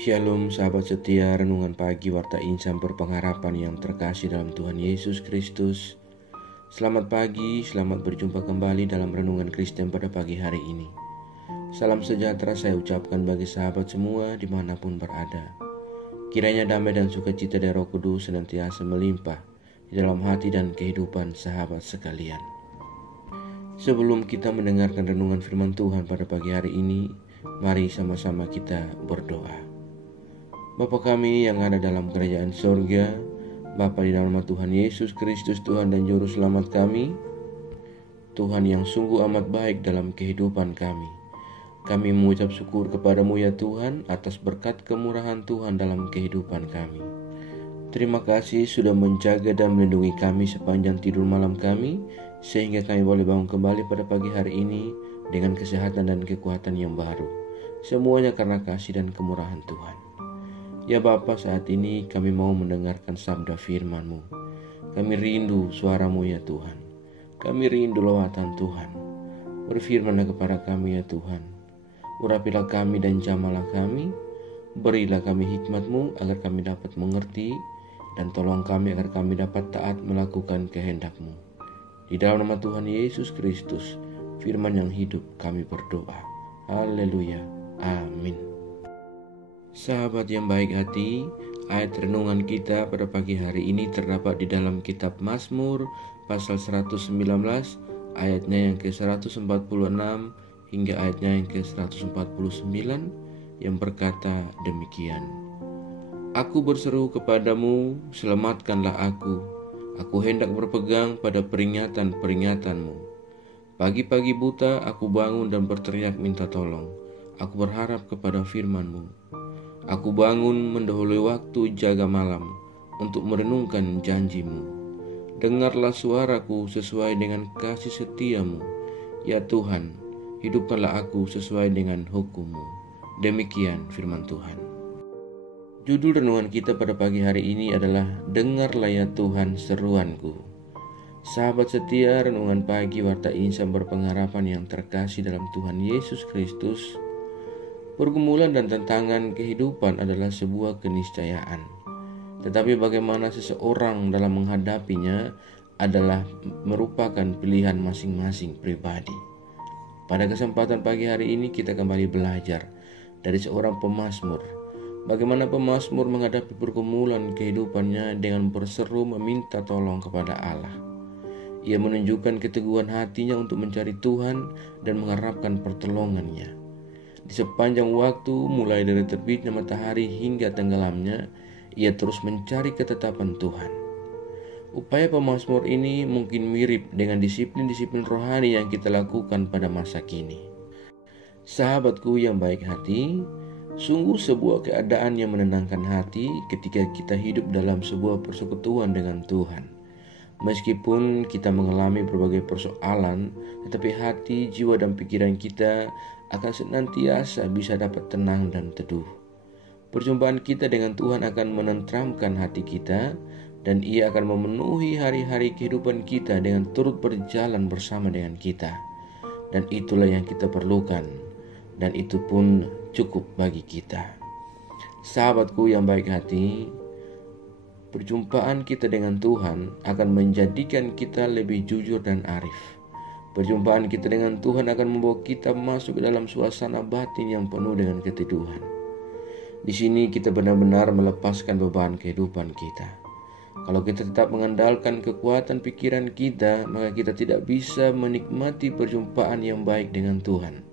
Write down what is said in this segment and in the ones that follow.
Shalom sahabat setia renungan pagi Warta Insan Berpengharapan yang terkasih dalam Tuhan Yesus Kristus. Selamat pagi, selamat berjumpa kembali dalam renungan Kristen pada pagi hari ini. Salam sejahtera saya ucapkan bagi sahabat semua dimanapun berada. Kiranya damai dan sukacita dari Roh Kudus senantiasa melimpah di dalam hati dan kehidupan sahabat sekalian. Sebelum kita mendengarkan renungan firman Tuhan pada pagi hari ini, mari sama-sama kita berdoa. Bapa kami yang ada dalam kerajaan sorga, Bapa di dalam nama Tuhan Yesus Kristus, Tuhan dan Juru Selamat kami, Tuhan yang sungguh amat baik dalam kehidupan kami. Kami mengucap syukur kepadamu ya Tuhan atas berkat kemurahan Tuhan dalam kehidupan kami. Terima kasih sudah menjaga dan melindungi kami sepanjang tidur malam kami, sehingga kami boleh bangun kembali pada pagi hari ini dengan kesehatan dan kekuatan yang baru. Semuanya karena kasih dan kemurahan Tuhan. Ya Bapa, saat ini kami mau mendengarkan sabda firman-Mu. Kami rindu suara-Mu ya Tuhan. Kami rindu lawatan Tuhan. Berfirmanlah kepada kami ya Tuhan. Urapilah kami dan jamalah kami. Berilah kami hikmat-Mu agar kami dapat mengerti. Dan tolong kami agar kami dapat taat melakukan kehendak-Mu. Di dalam nama Tuhan Yesus Kristus, firman yang hidup kami berdoa. Haleluya. Amin. Sahabat yang baik hati, ayat renungan kita pada pagi hari ini terdapat di dalam kitab Mazmur pasal 119 ayatnya yang ke-146 hingga ayatnya yang ke-149 yang berkata demikian. Aku berseru kepadamu, selamatkanlah aku. Aku hendak berpegang pada peringatan-peringatanmu. Pagi-pagi buta aku bangun dan berteriak minta tolong. Aku berharap kepada firman-Mu. Aku bangun mendahului waktu jaga malam untuk merenungkan janji-Mu. Dengarlah suaraku sesuai dengan kasih setia-Mu. Ya Tuhan, hidupkanlah aku sesuai dengan hukum-Mu. Demikian firman Tuhan. Judul renungan kita pada pagi hari ini adalah Dengarlah ya Tuhan seruanku. Sahabat setia renungan pagi Warta Insan Berpengharapan yang terkasih dalam Tuhan Yesus Kristus, pergumulan dan tantangan kehidupan adalah sebuah keniscayaan. Tetapi bagaimana seseorang dalam menghadapinya adalah merupakan pilihan masing-masing pribadi. Pada kesempatan pagi hari ini kita kembali belajar dari seorang pemazmur. Bagaimana pemazmur menghadapi pergumulan kehidupannya dengan berseru meminta tolong kepada Allah. Ia menunjukkan keteguhan hatinya untuk mencari Tuhan dan mengharapkan pertolongannya. Di sepanjang waktu, mulai dari terbitnya matahari hingga tenggelamnya, ia terus mencari ketetapan Tuhan. Upaya pemazmur ini mungkin mirip dengan disiplin-disiplin rohani yang kita lakukan pada masa kini. Sahabatku yang baik hati, sungguh sebuah keadaan yang menenangkan hati ketika kita hidup dalam sebuah persekutuan dengan Tuhan. Meskipun kita mengalami berbagai persoalan, tetapi hati, jiwa, dan pikiran kita akan senantiasa bisa dapat tenang dan teduh. Perjumpaan kita dengan Tuhan akan menenteramkan hati kita, dan Ia akan memenuhi hari-hari kehidupan kita dengan turut berjalan bersama dengan kita. Dan itulah yang kita perlukan, dan itu pun cukup bagi kita. Sahabatku yang baik hati, perjumpaan kita dengan Tuhan akan menjadikan kita lebih jujur dan arif. Perjumpaan kita dengan Tuhan akan membawa kita masuk ke dalam suasana batin yang penuh dengan keteduhan. Di sini kita benar-benar melepaskan beban kehidupan kita. Kalau kita tetap mengandalkan kekuatan pikiran kita, maka kita tidak bisa menikmati perjumpaan yang baik dengan Tuhan.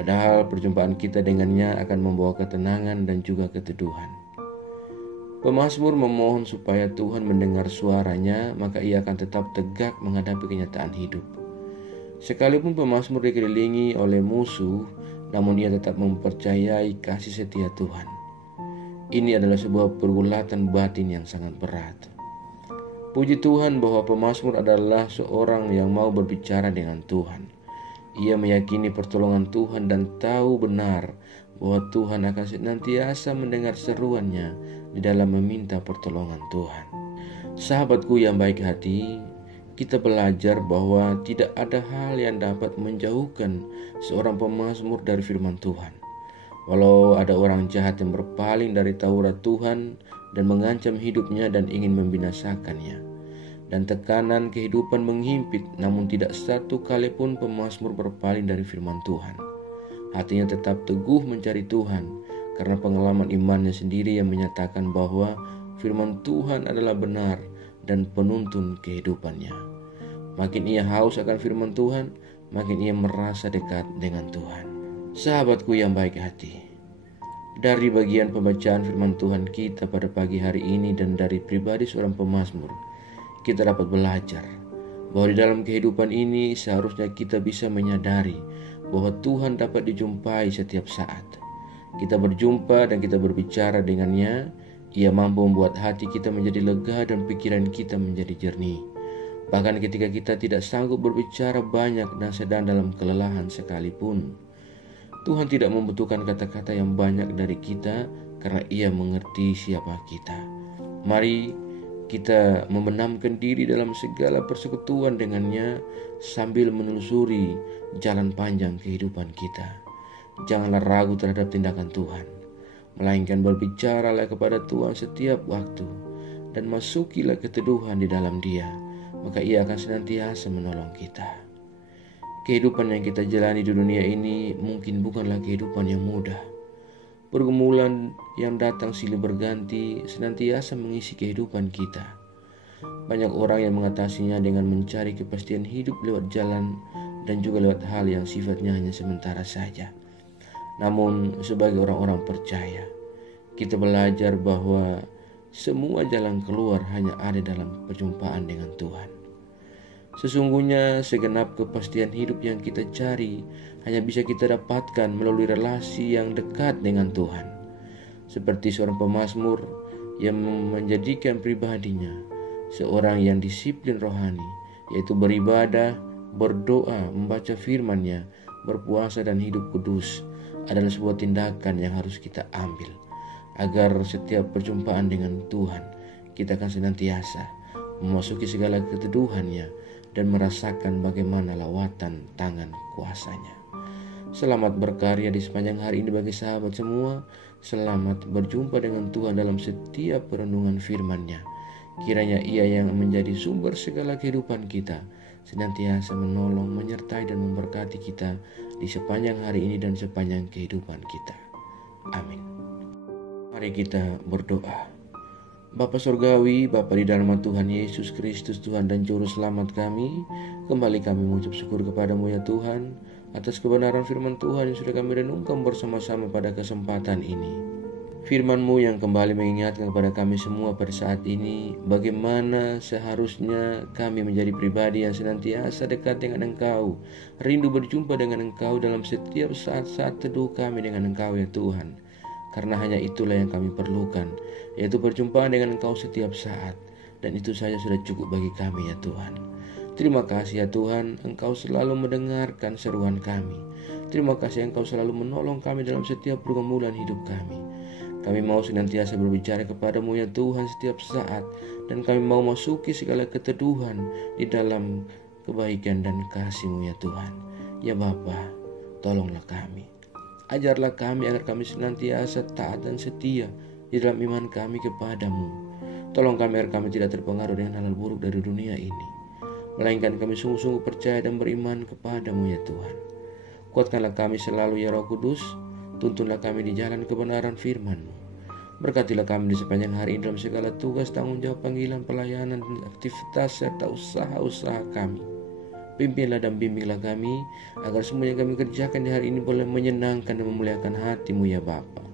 Padahal perjumpaan kita dengannya akan membawa ketenangan dan juga keteduhan. Pemazmur memohon supaya Tuhan mendengar suaranya, maka ia akan tetap tegak menghadapi kenyataan hidup. Sekalipun pemazmur dikelilingi oleh musuh, namun ia tetap mempercayai kasih setia Tuhan. Ini adalah sebuah pergulatan batin yang sangat berat. Puji Tuhan bahwa pemazmur adalah seorang yang mau berbicara dengan Tuhan. Ia meyakini pertolongan Tuhan dan tahu benar bahwa Tuhan akan senantiasa mendengar seruannya di dalam meminta pertolongan Tuhan. Sahabatku yang baik hati, kita belajar bahwa tidak ada hal yang dapat menjauhkan seorang pemazmur dari firman Tuhan. Walau ada orang jahat yang berpaling dari Taurat Tuhan dan mengancam hidupnya dan ingin membinasakannya, dan tekanan kehidupan menghimpit, namun tidak satu kali pun pemazmur berpaling dari firman Tuhan. Hatinya tetap teguh mencari Tuhan, karena pengalaman imannya sendiri yang menyatakan bahwa firman Tuhan adalah benar dan penuntun kehidupannya. Makin ia haus akan firman Tuhan, makin ia merasa dekat dengan Tuhan. Sahabatku yang baik hati, dari bagian pembacaan firman Tuhan kita pada pagi hari ini dan dari pribadi seorang pemazmur, kita dapat belajar bahwa di dalam kehidupan ini seharusnya kita bisa menyadari bahwa Tuhan dapat dijumpai setiap saat. Kita berjumpa dan kita berbicara dengannya, Ia mampu membuat hati kita menjadi lega dan pikiran kita menjadi jernih. Bahkan ketika kita tidak sanggup berbicara banyak dan sedang dalam kelelahan sekalipun, Tuhan tidak membutuhkan kata-kata yang banyak dari kita karena Ia mengerti siapa kita. Mari kita membenamkan diri dalam segala persekutuan dengannya sambil menelusuri jalan panjang kehidupan kita. Janganlah ragu terhadap tindakan Tuhan, melainkan berbicaralah kepada Tuhan setiap waktu dan masukilah keteduhan di dalam Dia, maka Ia akan senantiasa menolong kita. Kehidupan yang kita jalani di dunia ini mungkin bukanlah kehidupan yang mudah. Pergumulan yang datang silih berganti senantiasa mengisi kehidupan kita. Banyak orang yang mengatasinya dengan mencari kepastian hidup lewat jalan dan juga lewat hal yang sifatnya hanya sementara saja. Namun sebagai orang-orang percaya, kita belajar bahwa semua jalan keluar hanya ada dalam perjumpaan dengan Tuhan. Sesungguhnya segenap kepastian hidup yang kita cari hanya bisa kita dapatkan melalui relasi yang dekat dengan Tuhan. Seperti seorang pemazmur yang menjadikan pribadinya seorang yang disiplin rohani, yaitu beribadah, berdoa, membaca firman-Nya, berpuasa dan hidup kudus adalah sebuah tindakan yang harus kita ambil agar setiap perjumpaan dengan Tuhan kita akan senantiasa memasuki segala keteduhannya dan merasakan bagaimana lawatan tangan kuasa-Nya. Selamat berkarya di sepanjang hari ini bagi sahabat semua. Selamat berjumpa dengan Tuhan dalam setiap perenungan firman-Nya. Kiranya Ia yang menjadi sumber segala kehidupan kita senantiasa menolong, menyertai dan memberkati kita di sepanjang hari ini dan sepanjang kehidupan kita. Amin. Mari kita berdoa. Bapa Surgawi, Bapa di dalam Tuhan Yesus Kristus, Tuhan dan Juru Selamat kami, kembali kami mengucap syukur kepadamu ya Tuhan, atas kebenaran firman Tuhan yang sudah kami renungkan bersama-sama pada kesempatan ini. Firman-Mu yang kembali mengingatkan kepada kami semua pada saat ini, bagaimana seharusnya kami menjadi pribadi yang senantiasa dekat dengan Engkau, rindu berjumpa dengan Engkau dalam setiap saat-saat teduh kami dengan Engkau ya Tuhan. Karena hanya itulah yang kami perlukan, yaitu perjumpaan dengan Engkau setiap saat. Dan itu saja sudah cukup bagi kami ya Tuhan. Terima kasih ya Tuhan, Engkau selalu mendengarkan seruan kami. Terima kasih Engkau selalu menolong kami dalam setiap pergumulan hidup kami. Kami mau senantiasa berbicara kepadamu ya Tuhan setiap saat. Dan kami mau masuki segala keteduhan di dalam kebaikan dan kasih-Mu ya Tuhan. Ya Bapa, tolonglah kami. Ajarlah kami agar kami senantiasa taat dan setia di dalam iman kami kepadamu. Tolong kami agar kami tidak terpengaruh dengan hal buruk dari dunia ini, melainkan kami sungguh-sungguh percaya dan beriman kepadamu ya Tuhan. Kuatkanlah kami selalu ya Roh Kudus, tuntunlah kami di jalan kebenaran firman-Mu. Berkatilah kami di sepanjang hari ini dalam segala tugas, tanggung jawab, panggilan, pelayanan, dan aktivitas serta usaha-usaha kami. Pimpinlah dan bimbinglah kami, agar semua yang kami kerjakan di hari ini boleh menyenangkan dan memuliakan hati-Mu ya Bapa.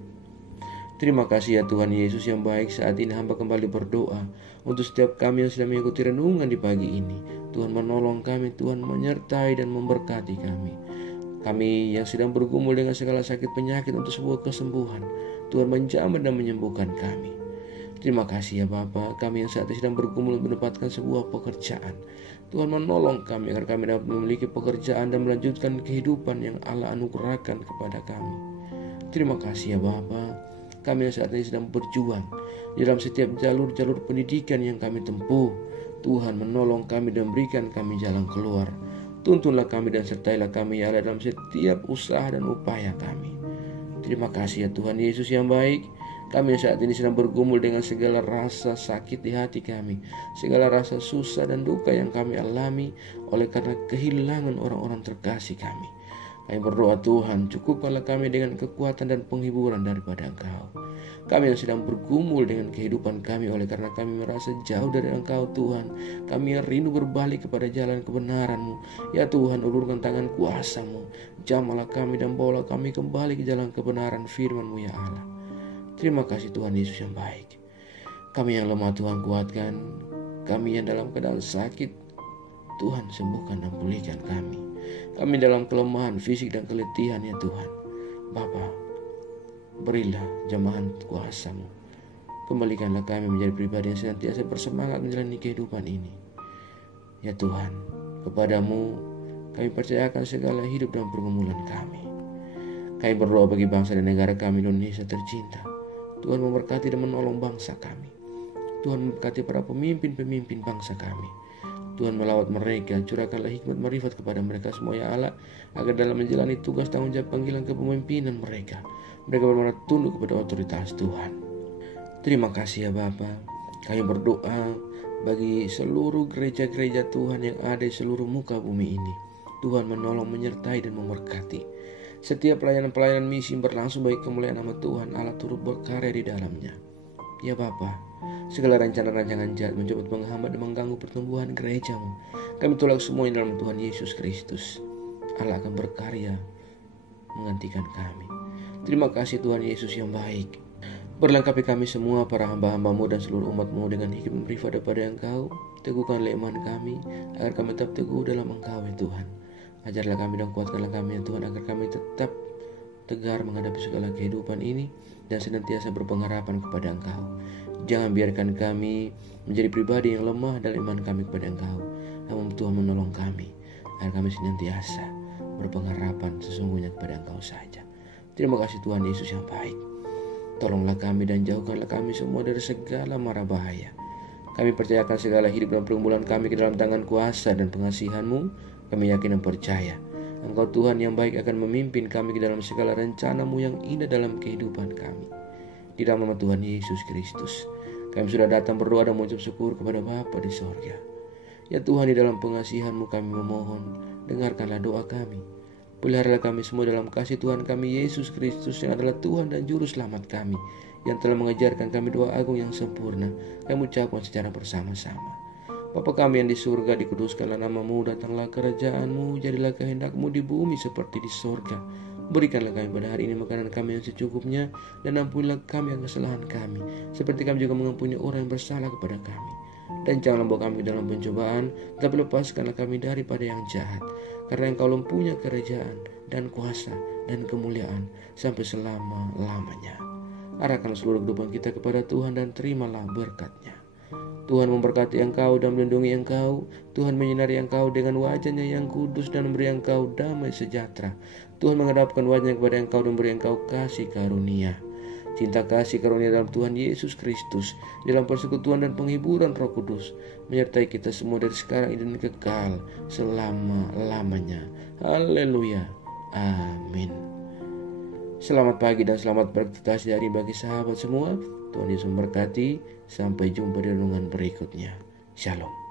Terima kasih ya Tuhan Yesus yang baik. Saat ini hamba kembali berdoa untuk setiap kami yang sedang mengikuti renungan di pagi ini. Tuhan menolong kami, Tuhan menyertai dan memberkati kami. Kami yang sedang bergumul dengan segala sakit penyakit untuk sebuah kesembuhan, Tuhan menjamah dan menyembuhkan kami. Terima kasih ya Bapa, kami yang saat ini sedang bergumul mendapatkan sebuah pekerjaan. Tuhan menolong kami agar kami dapat memiliki pekerjaan dan melanjutkan kehidupan yang Allah anugerahkan kepada kami. Terima kasih ya Bapa, kami yang saat ini sedang berjuang di dalam setiap jalur-jalur pendidikan yang kami tempuh. Tuhan menolong kami dan berikan kami jalan keluar. Tuntunlah kami dan sertailah kami ya Allah dalam setiap usaha dan upaya kami. Terima kasih ya Tuhan Yesus yang baik. Kami saat ini sedang bergumul dengan segala rasa sakit di hati kami, segala rasa susah dan duka yang kami alami oleh karena kehilangan orang-orang terkasih kami. Kami berdoa Tuhan, cukupkanlah kami dengan kekuatan dan penghiburan daripada Engkau. Kami yang sedang bergumul dengan kehidupan kami oleh karena kami merasa jauh dari Engkau Tuhan. Kami yang rindu berbalik kepada jalan kebenaran-Mu. Ya Tuhan, ulurkan tangan kuasa-Mu. Jamahlah kami dan bawalah kami kembali ke jalan kebenaran firman-Mu ya Allah. Terima kasih Tuhan Yesus yang baik. Kami yang lemah Tuhan kuatkan. Kami yang dalam keadaan sakit, Tuhan sembuhkan dan pulihkan kami. Kami dalam kelemahan fisik dan keletihan ya Tuhan. Bapa, berilah jamahan kuasa-Mu. Kembalikanlah kami menjadi pribadi yang senantiasa bersemangat menjalani kehidupan ini. Ya Tuhan, kepadamu kami percayakan segala hidup dan pergumulan kami. Kami berdoa bagi bangsa dan negara kami Indonesia tercinta. Tuhan memberkati dan menolong bangsa kami. Tuhan memberkati para pemimpin-pemimpin bangsa kami. Tuhan melawat mereka, curahkanlah hikmat marifat kepada mereka semua ya Allah, agar dalam menjalani tugas tanggung jawab panggilan kepemimpinan mereka benar-benar tunduk kepada otoritas Tuhan. Terima kasih ya Bapa. Kami berdoa bagi seluruh gereja-gereja Tuhan yang ada di seluruh muka bumi ini. Tuhan menolong, menyertai dan memberkati. Setiap pelayanan-pelayanan misi berlangsung bagi kemuliaan nama Tuhan Allah turut berkarya di dalamnya. Ya Bapa, segala rencana-rancangan jahat mencoba menghambat dan mengganggu pertumbuhan gereja-Mu, kami tolak semuanya dalam Tuhan Yesus Kristus. Allah akan berkarya menggantikan kami. Terima kasih Tuhan Yesus yang baik. Berlengkapi kami semua para hamba-hamba-Mu dan seluruh umat-Mu dengan hikmat pribadi daripada Engkau. Teguhkanlah iman kami agar kami tetap teguh dalam Engkau ya Tuhan. Ajarlah kami dan kuatkanlah kami ya Tuhan agar kami tetap tegar menghadapi segala kehidupan ini dan senantiasa berpengharapan kepada Engkau. Jangan biarkan kami menjadi pribadi yang lemah dalam iman kami kepada Engkau. Namun Tuhan menolong kami agar kami senantiasa berpengharapan sesungguhnya kepada Engkau saja. Terima kasih Tuhan Yesus yang baik. Tolonglah kami dan jauhkanlah kami semua dari segala mara bahaya. Kami percayakan segala hidup dan pergumulan kami ke dalam tangan kuasa dan pengasihan-Mu. Kami yakin dan percaya Engkau Tuhan yang baik akan memimpin kami ke dalam segala rencana-Mu yang indah dalam kehidupan kami. Di dalam nama Tuhan Yesus Kristus, kami sudah datang berdoa dan mengucap syukur kepada Bapa di sorga. Ya Tuhan, di dalam pengasihan-Mu kami memohon, dengarkanlah doa kami. Peliharalah kami semua dalam kasih Tuhan kami Yesus Kristus yang adalah Tuhan dan Juru Selamat kami, yang telah mengajarkan kami doa agung yang sempurna. Kami ucapkan secara bersama-sama. Bapa kami yang di surga, dikuduskanlah nama-Mu, datanglah kerajaan-Mu, jadilah kehendak-Mu di bumi seperti di sorga. Berikanlah kami pada hari ini makanan kami yang secukupnya, dan ampunilah kami yang kesalahan kami, seperti kami juga mengampuni orang yang bersalah kepada kami. Dan janganlah bawa kami ke dalam pencobaan, tapi lepaskanlah kami daripada yang jahat. Karena Engkau mempunyai kerajaan dan kuasa dan kemuliaan sampai selama-lamanya. Arahkanlah seluruh kehidupan kita kepada Tuhan dan terimalah berkat-Nya. Tuhan memberkati engkau dan melindungi engkau. Tuhan menyinari engkau dengan wajah-Nya yang kudus dan memberi engkau damai sejahtera. Tuhan menghadapkan wajah-Nya kepada engkau dan memberi engkau kasih karunia. Cinta kasih karunia dalam Tuhan Yesus Kristus, dalam persekutuan dan penghiburan Roh Kudus, menyertai kita semua dari sekarang dan kekal selama-lamanya. Haleluya. Amin. Selamat pagi dan selamat beraktivitas hari bagi sahabat semua. Tuhan Yesus memberkati. Sampai jumpa di renungan berikutnya. Shalom.